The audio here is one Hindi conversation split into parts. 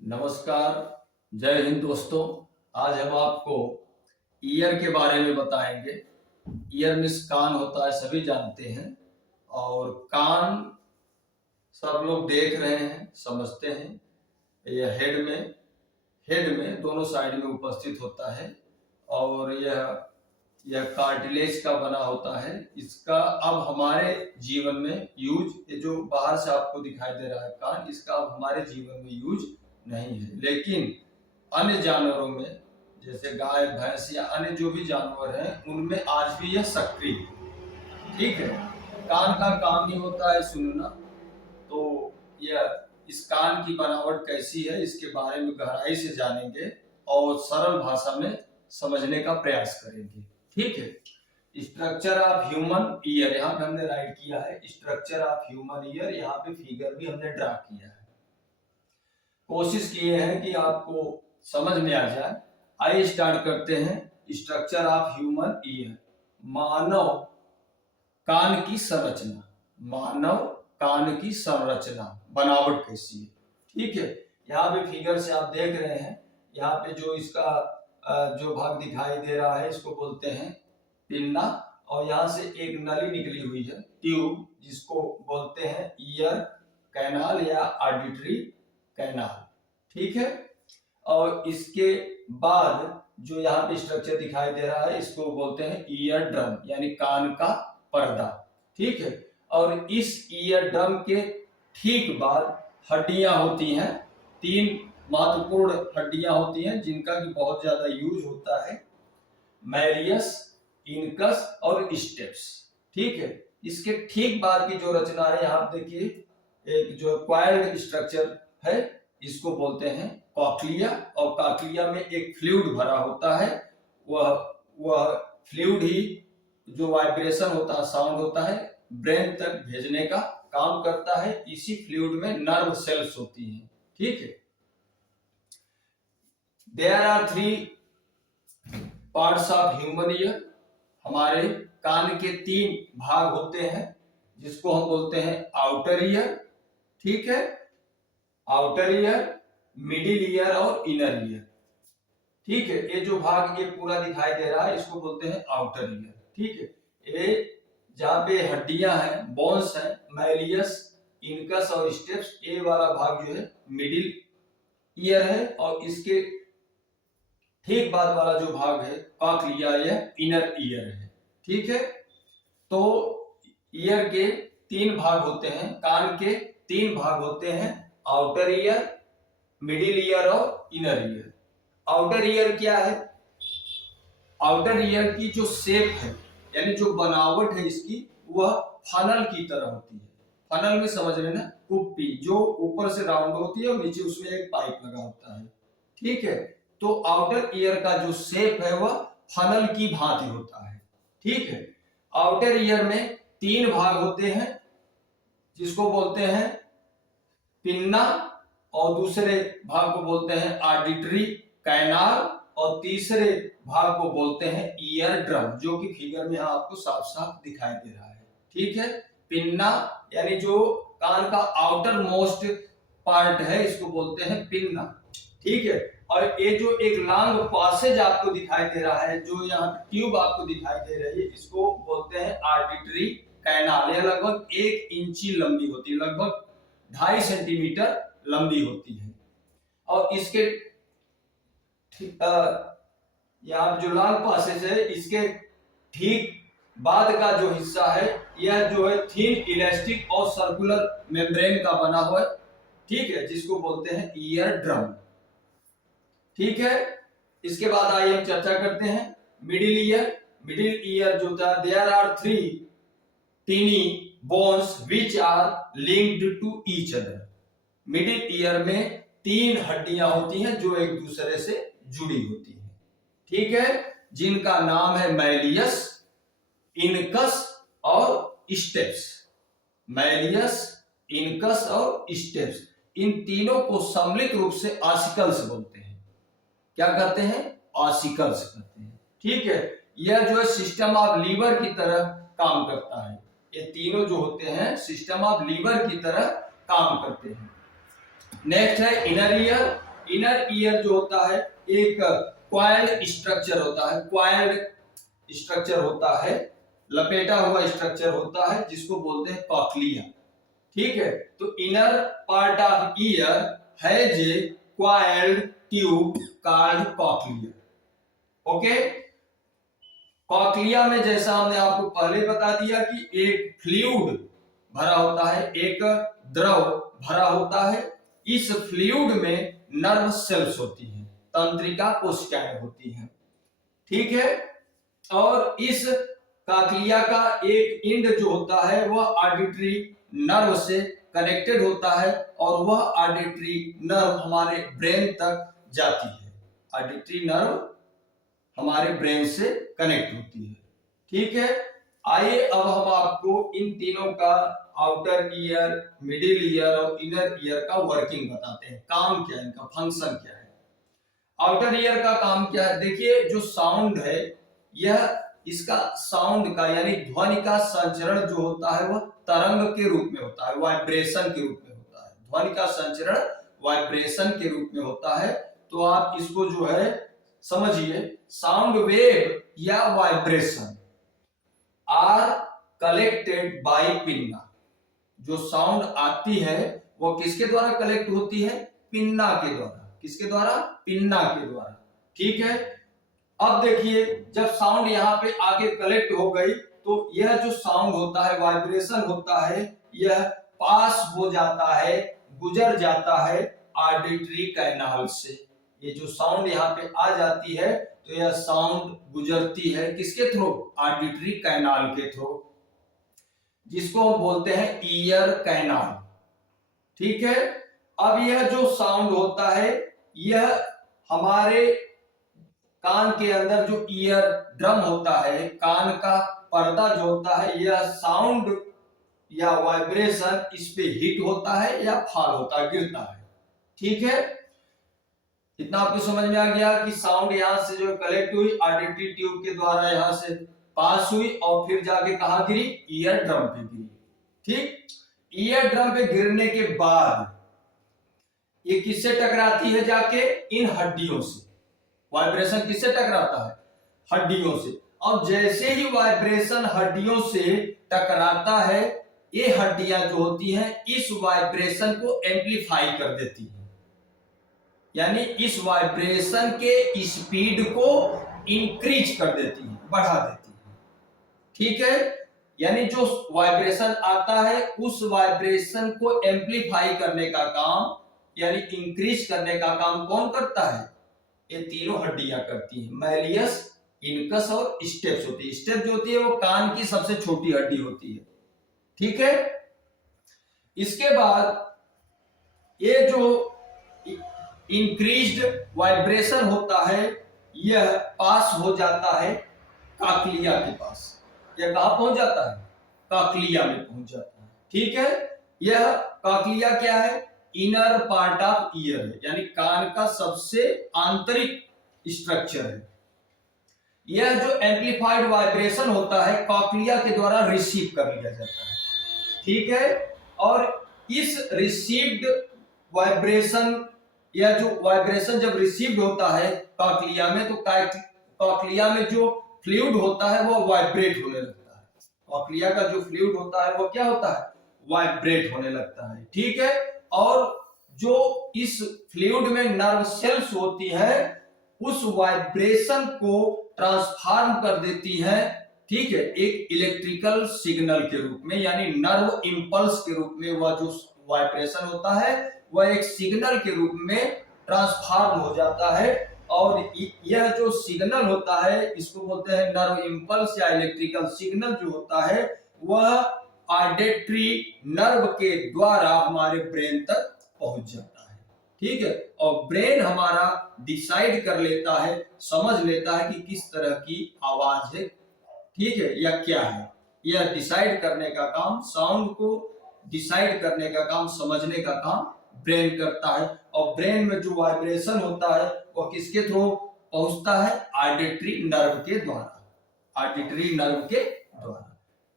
नमस्कार, जय हिंद दोस्तों। आज हम आपको ईयर के बारे में बताएंगे। ईयर मीन्स कान होता है, सभी जानते हैं। और कान सब लोग देख रहे हैं, समझते हैं। यह हेड में दोनों साइड में उपस्थित होता है और यह कार्टिलेज का बना होता है। इसका अब हमारे जीवन में यूज, ये जो बाहर से आपको दिखाई दे रहा है कान, इसका अब हमारे जीवन में यूज नहीं है। लेकिन अन्य जानवरों में, जैसे गाय भैंस या अन्य जो भी जानवर हैं, उनमें आज भी यह सक्रिय है। ठीक है, कान का काम ही होता है सुनना। तो यह इस कान की बनावट कैसी है, इसके बारे में गहराई से जानेंगे और सरल भाषा में समझने का प्रयास करेंगे। ठीक है, स्ट्रक्चर ऑफ ह्यूमन ईयर यहाँ पे हमने राइट किया है। स्ट्रक्चर ऑफ ह्यूमन ईयर, यहाँ पे फिगर भी हमने ड्रा किया है। कोशिश किए हैं कि आपको समझ में आ जाए। आइए स्टार्ट करते हैं। स्ट्रक्चर ऑफ ह्यूमन ईयर, मानव कान की संरचना। मानव कान की संरचना, बनावट कैसी है। ठीक है, यहाँ पे फिगर से आप देख रहे हैं, यहाँ पे जो इसका जो भाग दिखाई दे रहा है, इसको बोलते हैं पिन्ना। और यहाँ से एक नली निकली हुई है, ट्यूब, जिसको बोलते हैं ईयर कैनाल या ऑडिटरी कैनाल। ठीक है, और इसके बाद जो यहाँ पे स्ट्रक्चर दिखाई दे रहा है, इसको बोलते हैं ईयर ड्रम, यानी कान का पर्दा। ठीक है, और इस ईयर ड्रम के ठीक बाद हड्डियां होती हैं। 3 महत्वपूर्ण हड्डियां होती हैं जिनका कि बहुत ज्यादा यूज होता है, मैलियस, इनकस और स्टेप्स। ठीक है, इसके ठीक बाद की जो रचना है, यहाँ देखिए एक जो क्वाइल्ड स्ट्रक्चर है, इसको बोलते हैं कॉक्लिया। और कॉक्लिया में एक फ्लूइड भरा होता है। वह फ्लूइड ही जो वाइब्रेशन होता है, साउंड होता है, ब्रेन तक भेजने का काम करता है। इसी फ्लूइड में नर्व सेल्स होती हैं। ठीक है, there are 3 parts of human ear. हमारे कान के 3 भाग होते हैं, जिसको हम बोलते हैं आउटर ईयर। ठीक है, आउटर ईयर, मिडिल ईयर और इनर ईयर। ठीक है, ये जो भाग ये पूरा दिखाई दे रहा है, इसको बोलते हैं आउटर ईयर। ठीक है, ये जहाँ पे हड्डियां हैं, बोन्स हैं, मैलियस, इनकस और स्टेप्स, ये वाला भाग जो है मिडिल ईयर है। और इसके ठीक बाद वाला जो भाग है कॉक्लिया, यह इनर ईयर है। ठीक है, तो ईयर के 3 भाग होते हैं, कान के 3 भाग होते हैं, आउटर ईयर, मिडिल ईयर और इनर ईयर। आउटर ईयर क्या है? आउटर ईयर की जो शेप है, यानी जो बनावट है इसकी, वह फनल की तरह होती है। फनल में समझ रहे ना, कुप्पी जो ऊपर से राउंड होती है और नीचे उसमें एक पाइप लगा होता है। ठीक है, तो आउटर ईयर का जो शेप है वह फनल की भांति होता है। ठीक है, आउटर ईयर में 3 भाग होते हैं, जिसको बोलते हैं पिन्ना, और दूसरे भाग को बोलते हैं ऑडिटरी कैनाल, और तीसरे भाग को बोलते हैं ईयर ड्रम, जो कि फिगर में यहाँ आपको साफ साफ दिखाई दे रहा है। ठीक है, पिन्ना यानी जो कान का आउटर मोस्ट पार्ट है, इसको बोलते हैं पिन्ना। ठीक है, और ये जो एक लॉन्ग पैसेज आपको दिखाई दे रहा है, जो यहाँ ट्यूब आपको दिखाई दे रही है, इसको बोलते हैं ऑडिटरी कैनाल। यह लगभग 1 इंची लंबी होती है, लगभग 2.5 सेंटीमीटर लंबी होती है। और इसके यहाँ जो लॉन्ग पैसेज है, इसके ठीक बाद का जो हिस्सा है, यह जो है थिन इलास्टिक और सर्कुलर मेम्ब्रेन का बना हुआ है। ठीक है, जिसको बोलते हैं ईयर ड्रम। ठीक है, इसके बाद आइए हम चर्चा करते हैं मिडिल ईयर। मिडिल ईयर जो था, there are 3 tiny bones which are linked to each other. Middle ear में 3 हड्डियां होती हैं जो एक दूसरे से जुड़ी होती हैं। ठीक है, जिनका नाम है मैलियस, इनकस और स्टेप्स। मैलियस, इनकस और स्टेप्स, इन तीनों को सम्मिलित रूप से ऑसिकल्स बोलते हैं। क्या कहते हैं? ऑसिकल्स कहते हैं। ठीक है, यह जो है सिस्टम ऑफ लीवर की तरह काम करता है। ये तीनों जो होते हैं सिस्टम ऑफ लीवर की तरह काम करते हैं। नेक्स्ट है इनर ईयर। इनर ईयर जो होता है एक क्वाइल्ड स्ट्रक्चर होता है, क्वाइल्ड स्ट्रक्चर होता है, लपेटा हुआ स्ट्रक्चर होता है, जिसको बोलते हैं कॉक्लिया। ठीक है, तो inner part of year has a coiled tube called cochlea. Okay, cochlea में जैसा हमने आपको पहले बता दिया कि एक फ्लूइड भरा होता है, एक द्रव भरा होता है। इस फ्लूइड में नर्व सेल्स होती हैं, तंत्रिका कोशिकाएं होती हैं। ठीक है, और इस कॉक्लिया का एक एंड जो होता है वह ऑडिटरी नर्व से कनेक्टेड होता है और वह ऑडिटरी नर्व हमारे ब्रेन तक जाती है। ऑडिटरी नर्व हमारे ब्रेन से कनेक्ट होती है। ठीक है, आइए अब हम आपको इन तीनों का आउटर ईयर, मिडिल ईयर और इनर ईयर का वर्किंग बताते हैं। काम क्या है इनका, फंक्शन क्या है। आउटर ईयर का काम क्या है, देखिए जो साउंड है यह इसका साउंड का यानी ध्वनि का संचरण जो होता है वह तरंग के रूप में होता है, वाइब्रेशन के रूप में होता है। ध्वनि का संचरण वाइब्रेशन के रूप में होता है। तो आप इसको जो है समझिए, साउंड वेव या vibration are collected by pinna. जो साउंड आती है वो किसके द्वारा कलेक्ट होती है, पिन्ना के द्वारा। किसके द्वारा, पिन्ना के द्वारा। ठीक है, अब देखिए जब साउंड यहाँ पे आके कलेक्ट हो गई तो यह जो साउंड होता है, वाइब्रेशन होता है, यह पास हो जाता है, गुजर जाता है ऑडिटरी कैनाल से। ये जो साउंड यहाँ पे आ जाती है तो यह साउंड गुजरती है किसके थ्रू, ऑडिटरी कैनाल के थ्रू, जिसको हम बोलते हैं ईयर कैनाल। ठीक है, अब यह जो साउंड होता है यह हमारे कान के अंदर जो ईयर ड्रम होता है, कान का पर्दा जो होता है, यह साउंड या वाइब्रेशन इस पे हिट होता है या फॉल होता है, गिरता है। ठीक है, इतना आपको समझ में आ गया कि साउंड यहां से जो कलेक्ट हुई ऑडिटरी ट्यूब के द्वारा यहां से पास हुई और फिर जाके कहां गिरी, ईयर ड्रम पे गिरी। ठीक, ईयर ड्रम पे गिरने के बाद ये किससे टकराती है, जाके इन हड्डियों से। वाइब्रेशन किससे टकराता है, हड्डियों से। और जैसे ही वाइब्रेशन हड्डियों से टकराता है, ये हड्डियां जो होती हैं इस वाइब्रेशन को एम्पलीफाई कर देती हैं, यानी इस वाइब्रेशन के स्पीड को इंक्रीज कर देती है, बढ़ा देती है। ठीक है, यानी जो वाइब्रेशन आता है उस वाइब्रेशन को एम्पलीफाई करने का काम यानी इंक्रीज करने का काम कौन करता है, ये तीनों हड्डियां करती हैं। मैलियस, इनकस और स्टेप्स होती है। स्टेप जो होती है वो कान की सबसे छोटी हड्डी होती है। ठीक है, इसके बाद ये जो इंक्रीज्ड वाइब्रेशन होता है यह पास हो जाता है कॉक्लिया के पास। यह कहां पहुंच जाता है, कॉक्लिया में पहुंच जाता है। ठीक है, यह कॉक्लिया क्या है, इनर पार्ट ऑफ ईयर है, यानी कान का सबसे आंतरिक स्ट्रक्चर है। यह जो एम्पलीफाइड वाइब्रेशन होता है कॉक्लिया के द्वारा रिसीव कर लिया जाता है। ठीक है, और इस रिसीव्ड वाइब्रेशन या जो वाइब्रेशन जब रिसीव्ड होता है कॉक्लिया में, तो कॉक्लिया में जो फ्लूइड होता है वो वाइब्रेट होने लगता है। कॉक्लिया का जो फ्लूइड होता है वो क्या होता है, वाइब्रेट होने लगता है। ठीक है, और जो इस फ्लूइड में नर्व सेल्स होती है उस वाइब्रेशन को ट्रांसफॉर्म कर देती है। ठीक है, एक इलेक्ट्रिकल सिग्नल के रूप में, यानी नर्व इंपल्स के रूप में वह जो वाइब्रेशन होता है वह एक सिग्नल के रूप में ट्रांसफॉर्म हो जाता है। और यह जो सिग्नल होता है इसको बोलते हैं नर्व इंपल्स या इलेक्ट्रिकल सिग्नल जो होता है वह ऑडिटरी नर्व के द्वारा हमारे ब्रेन तक पहुंच जाता है। ठीक है, और ब्रेन हमारा डिसाइड कर लेता है, समझ लेता है कि किस तरह की आवाज है, ठीक है, या क्या है। यह डिसाइड करने का काम, साउंड को डिसाइड करने का काम, समझने का काम ब्रेन करता है। और ब्रेन में जो वाइब्रेशन होता है वो किसके थ्रू पहुंचता है, ऑडिटरी नर्व के द्वारा, ऑडिटरी नर्व के द्वारा।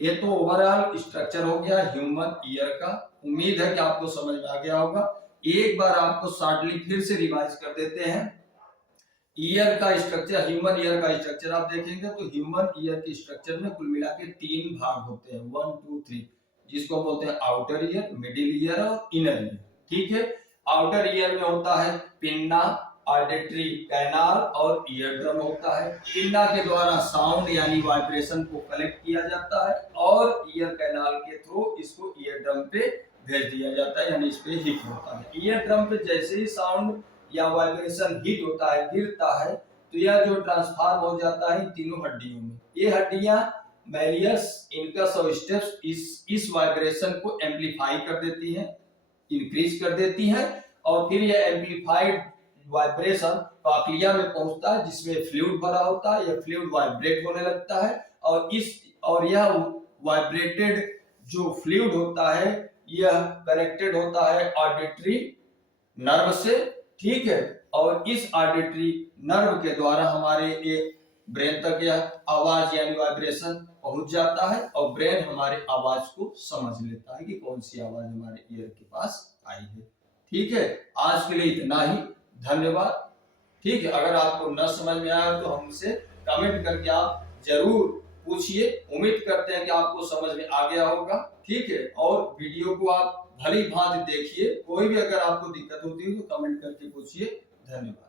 ये तो ओवरऑल स्ट्रक्चर हो गया ह्यूमन ईयर का। उम्मीद है कि आपको समझ में आ गया होगा। एक बार आपको शॉर्टली फिर से रिवाइज कर देते हैं। ईयर का स्ट्रक्चर, ह्यूमन ईयर का स्ट्रक्चर आप देखेंगे तो ह्यूमन ईयर के स्ट्रक्चर में कुल मिला के 3 भाग होते हैं, 1 2 3, जिसको बोलते हैं आउटर ईयर, मिडिल ईयर और इनर ईयर। ठीक है, आउटर ईयर में होता है पिन्ना, ऑडिटरी कैनाल और ईयर ड्रम होता है। पिन्ना के द्वारा साउंड यानी वाइब्रेशन को कलेक्ट किया जाता है और ईयर कैनाल के थ्रू इसको ईयर ड्रम पे भेज दिया जाता है, यानी इस पे हिट होता है। ईयर ड्रम पे जैसे ही साउंड या वाइब्रेशन हिट होता है, गिरता है, तो यह जो ट्रांसफॉर्म हो जाता है इन तीनों हड्डियों में। ये हड्डियां मैलियस, इनकस और स्टेप्स इस वाइब्रेशन को एम्पलीफाई कर देती हैं, इंक्रीज कर देती हैं, और फिर यह एम्पलीफाइड वाइब्रेशन कॉक्लिया में पहुंचता है, जिसमें फ्लूइड भरा होता है। यह फ्लूइड वाइब्रेट होने लगता है और यह वाइब्रेटेड जो फ्लूइड होता है यह कनेक्टेड होता है ऑडिटरी नर्व से। ठीक है, और इस ऑडिटरी नर्व के द्वारा हमारे ये ब्रेन तक यह आवाज यानी वाइब्रेशन पहुंच जाता है और ब्रेन हमारे आवाज को समझ लेता है कि कौन सी आवाज हमारे ईयर के पास आई है। ठीक है, आज के लिए इतना ही, धन्यवाद। ठीक है, अगर आपको न समझ में आया तो हमसे कमेंट करके आप जरूर पूछिए। उम्मीद करते हैं कि आपको समझ में आ गया होगा। ठीक है, और वीडियो को आप भली भांति देखिए। कोई भी अगर आपको दिक्कत होती है तो कमेंट करके पूछिए। धन्यवाद।